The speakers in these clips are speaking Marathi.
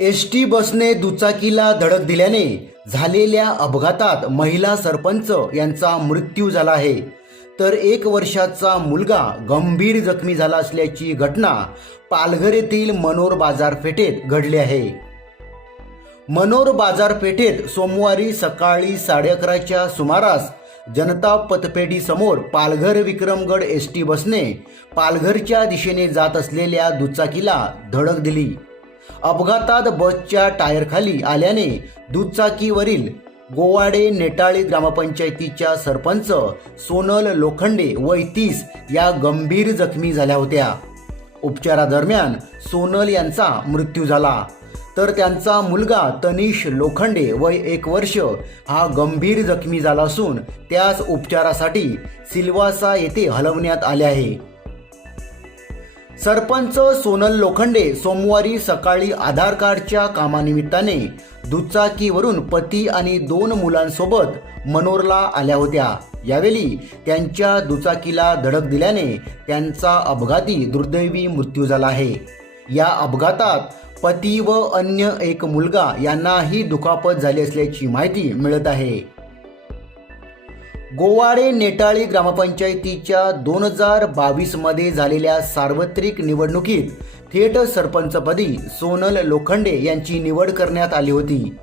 एस टी बसने दुचाकीला धडक दिल्याने झालेल्या अपघातात महिला सरपंच यांचा मृत्यू झाला आहे. तर एक वर्षाचा मुलगा गंभीर जखमी झाला असल्याची घटना पालघर येथील मनोर बाजारपेठेत घडली आहे. मनोर बाजारपेठेत सोमवारी सकाळी साडे अकराच्या सुमारास जनता पतपेढी समोर पालघर विक्रमगड एस टी बसने पालघरच्या दिशेने जात असलेल्या दुचाकीला धडक दिली. अपघातात बसच्या टायरखाली आल्याने दुचाकीवरील गोवाडे नेटाळी ग्रामपंचायतीच्या सरपंच सोनल लोखंडे वय तीस या गंभीर जखमी झाल्या होत्या. उपचारादरम्यान सोनल यांचा मृत्यू झाला. तर त्यांचा मुलगा तनिष लोखंडे वय एक वर्ष हा गंभीर जखमी झाला असून त्यास उपचारासाठी सिल्वासा येथे हलवण्यात आले आहे. सरपंच सोनल लोखंडे सोमवारी सकाळी आधार कार्डच्या कामानिमित्ताने दुचाकीवरून पती आणि दोन मुलांसोबत मनोरला आल्या होत्या. यावेळी त्यांच्या दुचाकीला धडक दिल्याने त्यांचा अपघाती दुर्दैवी मृत्यू झाला आहे. या अपघातात पती व अन्य एक मुलगा यांनाही दुखापत झाली असल्याची माहिती मिळत आहे. गोवाडे नेटाळी ग्रामपंचायतीच्या दोन हजार बावीसमध्ये झालेल्या सार्वत्रिक निवडणुकीत थेट सरपंचपदी सोनल लोखंडे यांची निवड करण्यात आली होती.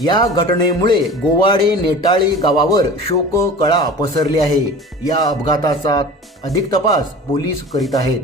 या घटनेमुळे गोवाडे नेटाळी गावावर शोककळा पसरली आहे. या अपघाताचा अधिक तपास पोलीस करीत आहेत.